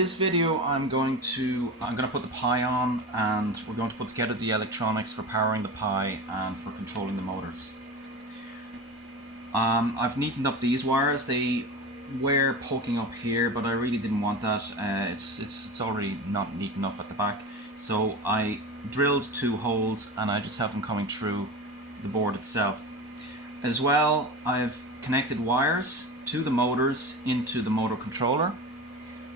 this video I'm going to put the Pi on, and we're going to put together the electronics for powering the Pi and for controlling the motors. I've neatened up these wires. They were poking up here, but I really didn't want that. It's already not neat enough at the back, so I drilled 2 holes and I just have them coming through the board itself. As well, I've connected wires to the motors into the motor controller.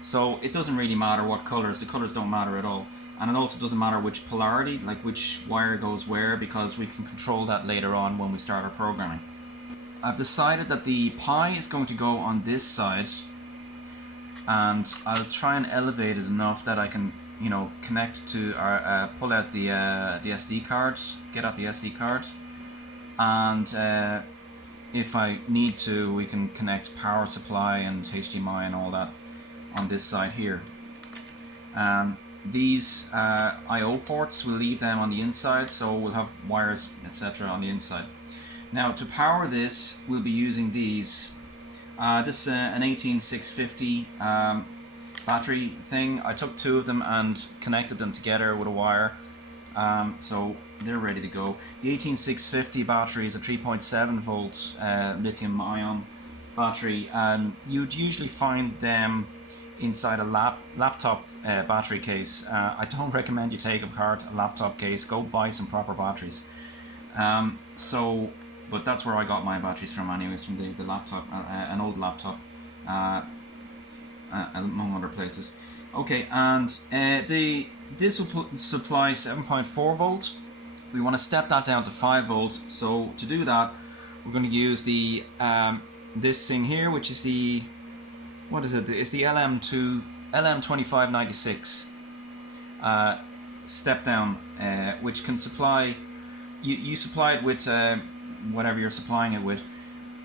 So it doesn't really matter what colors, the colors don't matter at all. And it also doesn't matter which polarity, like which wire goes where, because we can control that later on when we start our programming. I've decided that the Pi is going to go on this side, and I'll try and elevate it enough that I can, connect to our, pull out the SD card, get out the SD card, and if I need to, we can connect power supply and HDMI and all that on this side here. These I/O ports, we'll leave them on the inside, so we'll have wires, etc. on the inside. Now, to power this, we'll be using these. This is an 18650 battery thing. I took 2 of them and connected them together with a wire, so they're ready to go. The 18650 battery is a 3.7 volt lithium ion battery, and you'd usually find them inside a laptop battery case. I don't recommend you take apart a laptop case. Go buy some proper batteries. But that's where I got my batteries from anyways, from the laptop, an old laptop, among other places. Okay, and this will supply 7.4 volts. We want to step that down to 5 volts. So to do that, we're going to use the this thing here, which is the, what is it? It's the LM2596 step down, which can supply, you supply it with whatever you're supplying it with.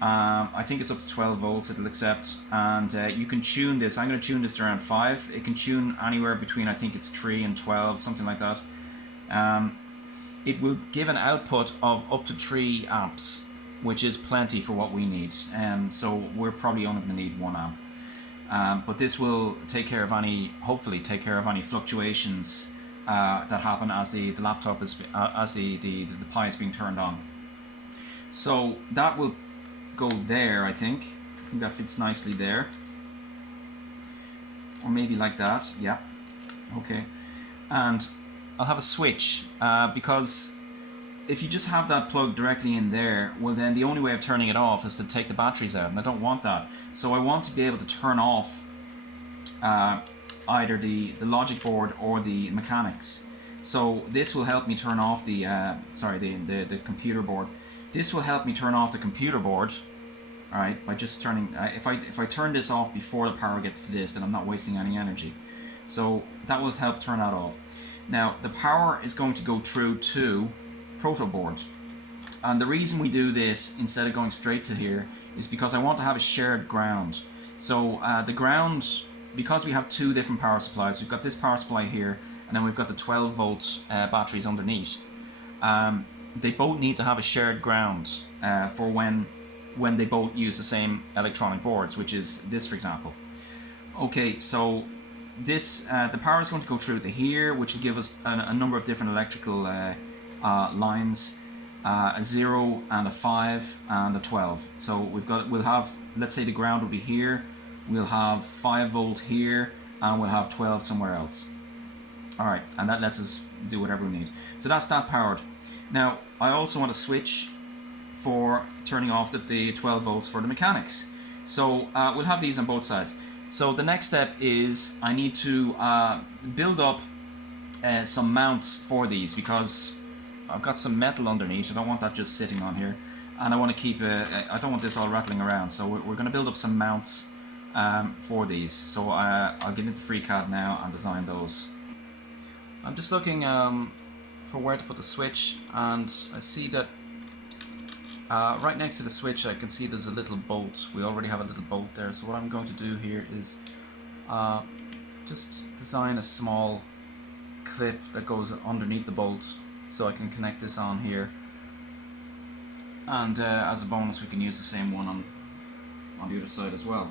I think it's up to 12 volts it'll accept, and you can tune this. I'm going to tune this to around 5. It can tune anywhere between, I think it's 3 and 12, something like that. It will give an output of up to 3 amps, which is plenty for what we need. So we're probably only going to need 1 amp. But this will take care of hopefully take care of any fluctuations that happen as the laptop is, as the Pi is being turned on. So that will go there, I think. I think that fits nicely there. Or maybe like that, yeah. Okay. And I'll have a switch, because if you just have that plug directly in there, well then the only way of turning it off is to take the batteries out, and I don't want that. So I want to be able to turn off either the logic board or the mechanics. So this will help me turn off the the computer board. This will help me turn off the computer board, all right, by just turning. If I turn this off before the power gets to this, then I'm not wasting any energy. So that will help turn that off. Now the power is going to go through to proto board, and the reason we do this instead of going straight to here is because I want to have a shared ground. So the ground, because we have 2 different power supplies, we've got this power supply here, and then we've got the 12 volt batteries underneath. They both need to have a shared ground for when they both use the same electronic boards, which is this, for example. Okay, so this the power is going to go through to here, which will give us a number of different electrical lines, a 0 and a 5 and a 12. So we'll have, let's say the ground will be here, we'll have 5 volt here, and we'll have 12 somewhere else. Alright, and that lets us do whatever we need. So that's that powered. Now, I also want a switch for turning off the 12 volts for the mechanics. So we'll have these on both sides. So the next step is I need to build up some mounts for these, because I've got some metal underneath. I don't want that just sitting on here, and I want to keep I don't want this all rattling around. So we're going to build up some mounts for these. So I'll get into FreeCAD now and design those. I'm just looking for where to put the switch, and I see that right next to the switch I can see there's a little bolt. We already have a little bolt there, so what I'm going to do here is just design a small clip that goes underneath the bolt, so I can connect this on here, and as a bonus we can use the same one on the other side as well.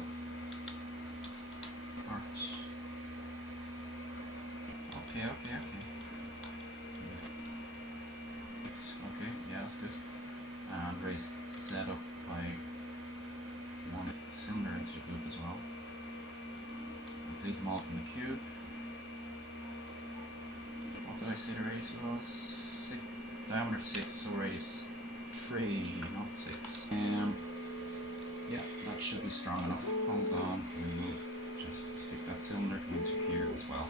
Okay, okay, okay. Okay, yeah, that's good. And raise Z up by one cylinder into the group as well. Delete them all from the cube. What did I say the radius was? 6, diameter 6, so radius 3, not 6. Yeah, that should be strong enough. Hold on, and we'll just stick that cylinder into here as well.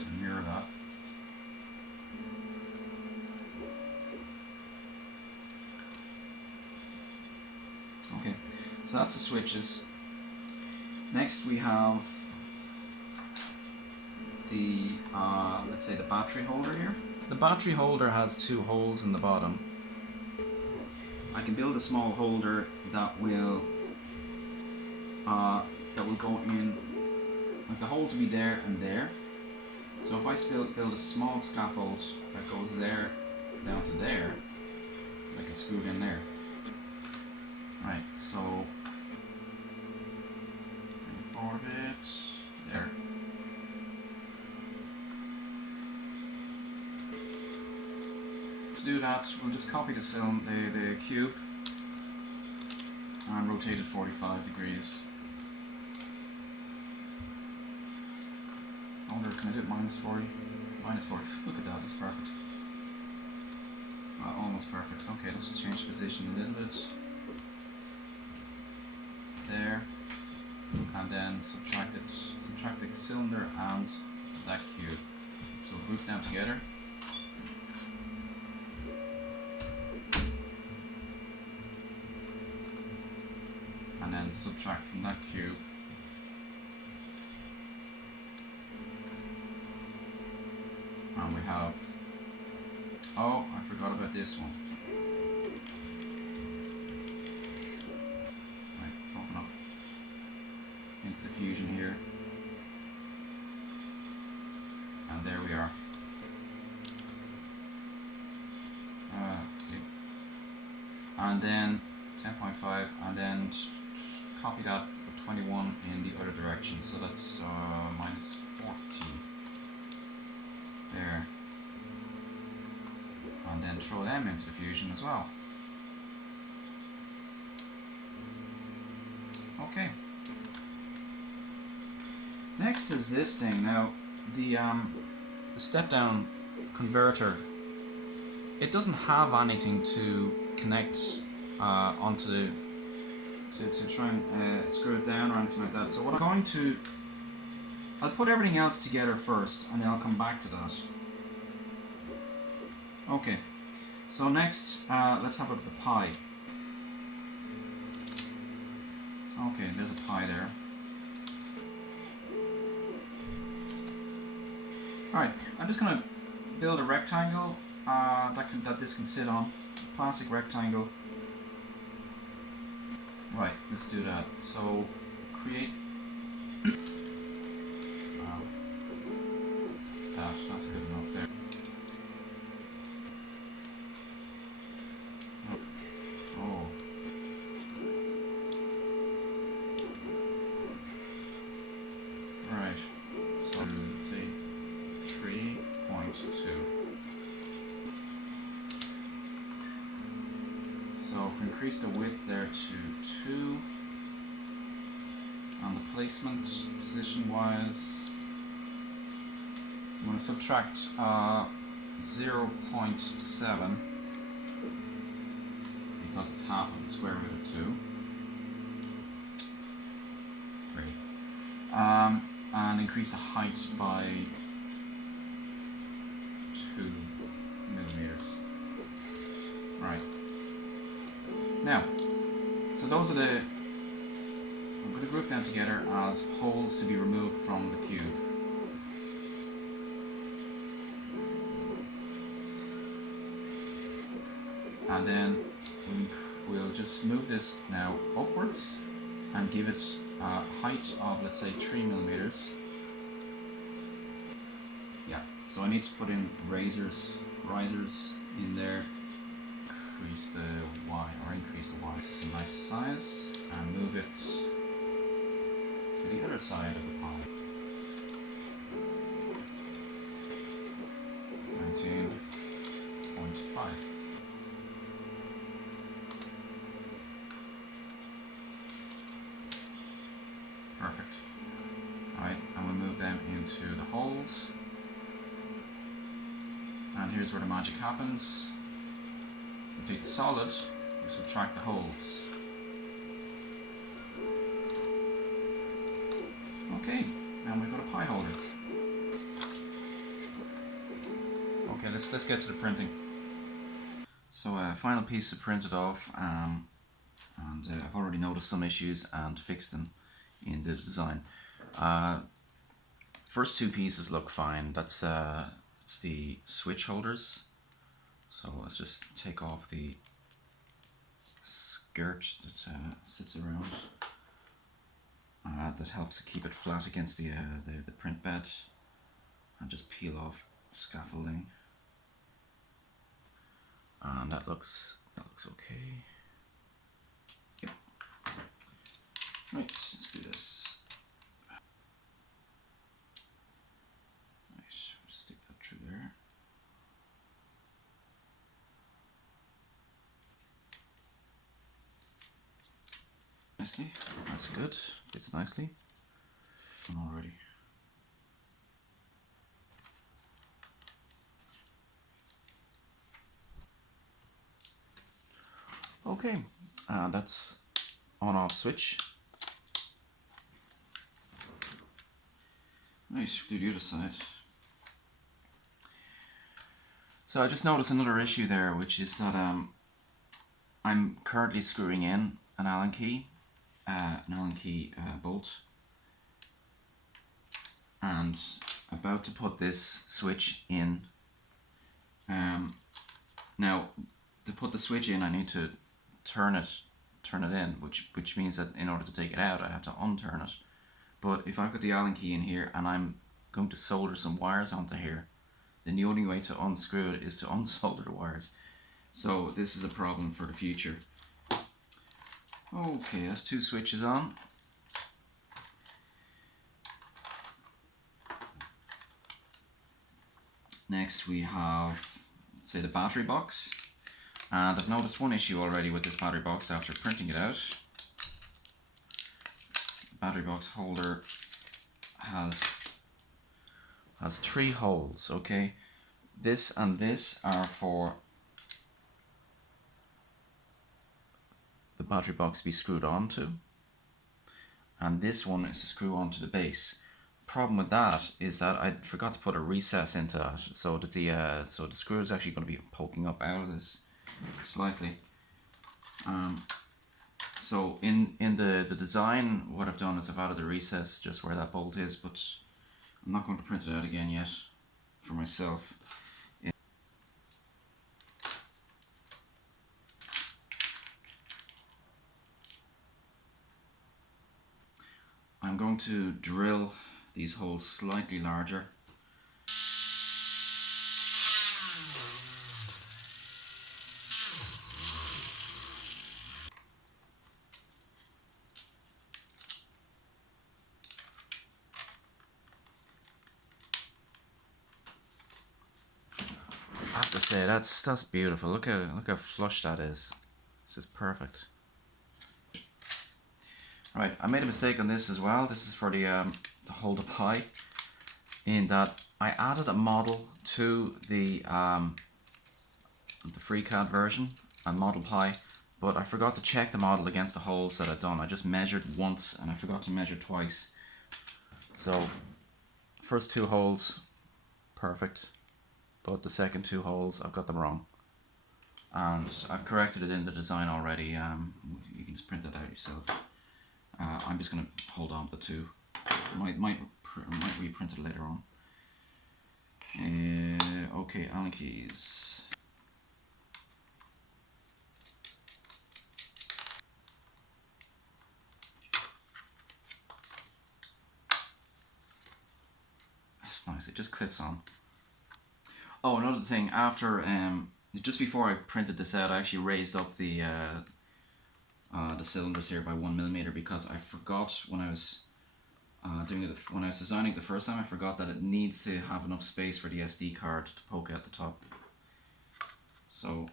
And mirror that. Okay, so that's the switches. Next we have the, let's say the battery holder here. The battery holder has 2 holes in the bottom. I can build a small holder that will go in, like the holes will be there and there. So if I build a small scaffold that goes there down to there, I can screw it in there. Right, so bring forward a bit, there. To do that, we'll just copy the cube and rotate it 45 degrees. I wonder, can I do it minus 40? Minus 40. Look at that, it's perfect. Almost perfect. Okay, let's just change the position a little bit. There. And then subtract the cylinder and that cube. So group them together. And then subtract from that cube. And we have, oh, I forgot about this one. Right, open up into the fusion here. And there we are. Okay. And then 10.5, and then copy that with 21 in the other direction. So that's minus 14. There. And then throw them into the fusion as well. Okay. Next is this thing. Now, the step down converter, it doesn't have anything to connect onto the to try and screw it down or anything like that. So what I'm going to, I'll put everything else together first and then I'll come back to that. Okay, so next let's have a look at the pie. Okay, there's a pie there. Alright, I'm just going to build a rectangle that this can sit on. A plastic rectangle. Right, let's do that. So, create that's good enough there. Oh. Right. So let's say 3.2. So if we increase the width there to 2, and the placement position wise, I'm going to subtract 0.7 because it's half of the square root of 2. 3. And increase the height by 2 millimeters. Right. Now, so those are the, I'm going to group them together as holes to be removed from the cube. And then we'll just move this now upwards and give it a height of, let's say, 3 millimeters. Yeah, so I need to put in risers in there. Increase the Y, or increase the Y, so it's a nice size, and move it to the other side of the palm. 19.5. Perfect. Alright, and we'll move them into the holes. And here's where the magic happens. You take the solid, you subtract the holes. Okay, and we've got a pie holder. Okay, let's get to the printing. So final piece is printed off, and I've already noticed some issues and fixed them in the design. First two pieces look fine. That's it's the switch holders. So let's just take off the skirt that sits around. That helps to keep it flat against the print bed, and just peel off scaffolding. And that looks okay. Yep. Right, let's do this. Right, just stick that through there. Nicely, that's good. Fits nicely. Already. Okay, that's on-off switch. Right, do the other side. So I just noticed another issue there, which is that I'm currently screwing in an Allen key bolt, and about to put this switch in. Now, to put the switch in, I need to turn it in, which means that in order to take it out, I have to unturn it. But if I've got the Allen key in here and I'm going to solder some wires onto here, then the only way to unscrew it is to unsolder the wires. So this is a problem for the future. Okay, that's two switches on. Next we have, say, the battery box. And I've noticed one issue already with this battery box after printing it out. The battery box holder has 3 holes, okay? This and this are for the battery box to be screwed onto, and this one is to screw onto the base. Problem with that is that I forgot to put a recess into that, so that the screw is actually going to be poking up out of this slightly. So in the design, what I've done is I've added a recess just where that bolt is, but I'm not going to print it out again yet for myself. I'm going to drill these holes slightly larger. I have to say, that's beautiful. Look how flush that is. It's just perfect. Right, I made a mistake on this as well. This is for the to hold the pie, in that I added a model to the FreeCAD version and model pie, but I forgot to check the model against the holes that I'd done. I just measured once and I forgot to measure twice. So first 2 holes, perfect, but the second 2 holes, I've got them wrong. And I've corrected it in the design already. You can just print that out yourself. I'm just going to hold on to the 2. Might reprint it later on. Okay, Allen keys. That's nice. It just clips on. Oh, another thing. After just before I printed this out, I actually raised up the the cylinders here by 1mm because I forgot when I was when I was designing it the first time, I forgot that it needs to have enough space for the SD card to poke out the top. So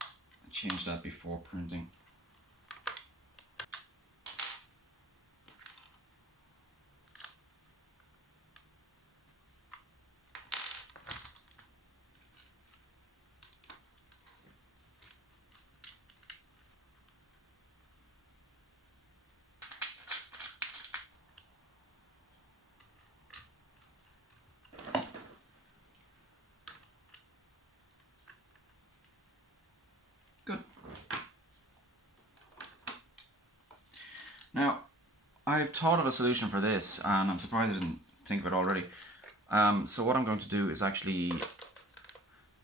I changed that before printing. Good. Now, I've thought of a solution for this, and I'm surprised I didn't think of it already. So what I'm going to do is actually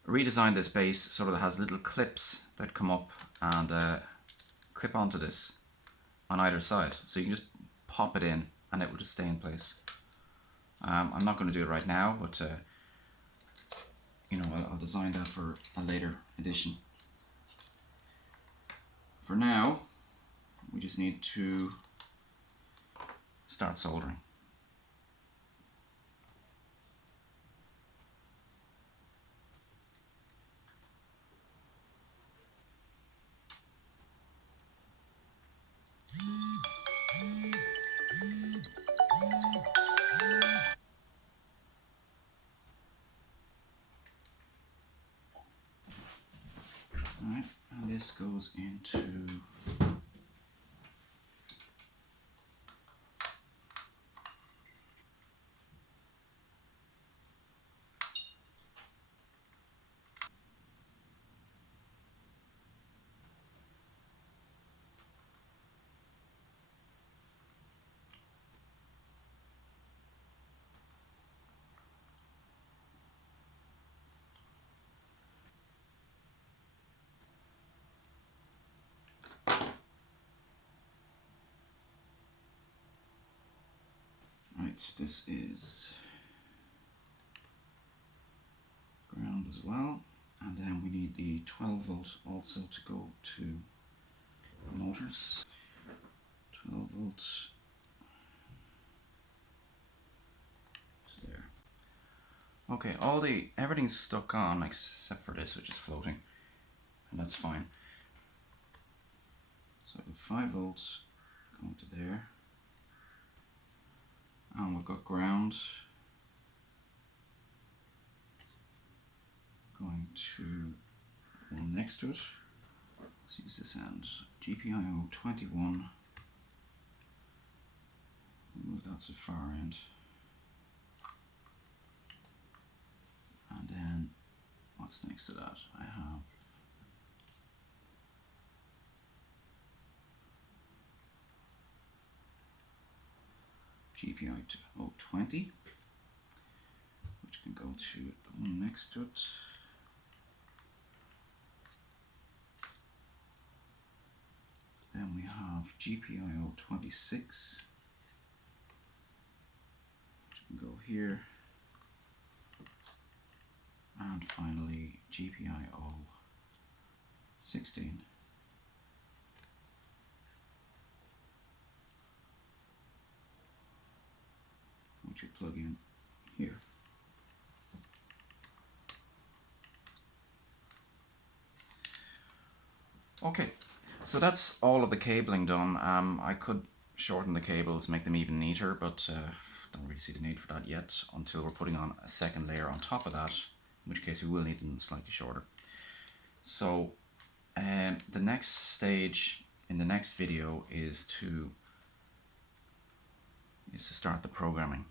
redesign this base so that it has little clips that come up and clip onto this on either side. So you can just pop it in and it will just stay in place. I'm not going to do it right now, but you know, I'll design that for a later edition. For now, we just need to start soldering. Alright, and this goes into this is ground as well, and then we need the 12 volt also to go to the motors. 12 volts there. Okay, everything's stuck on except for this, which is floating, and that's fine. So the 5 volts going to there, and we've got ground going to one next to it. Let's use this end. GPIO 21. Move that to the far end. And then what's next to that? I have GPI 20, which can go to the one next to it. Then we have GPIO 26, which can go here. And finally GPIO 16, which you plug in here. Okay, so that's all of the cabling done. I could shorten the cables, make them even neater, but don't really see the need for that yet until we're putting on a second layer on top of that, in which case we will need them slightly shorter. So the next stage in the next video is to start the programming.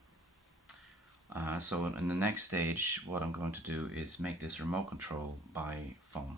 So in the next stage, what I'm going to do is make this remote control by phone.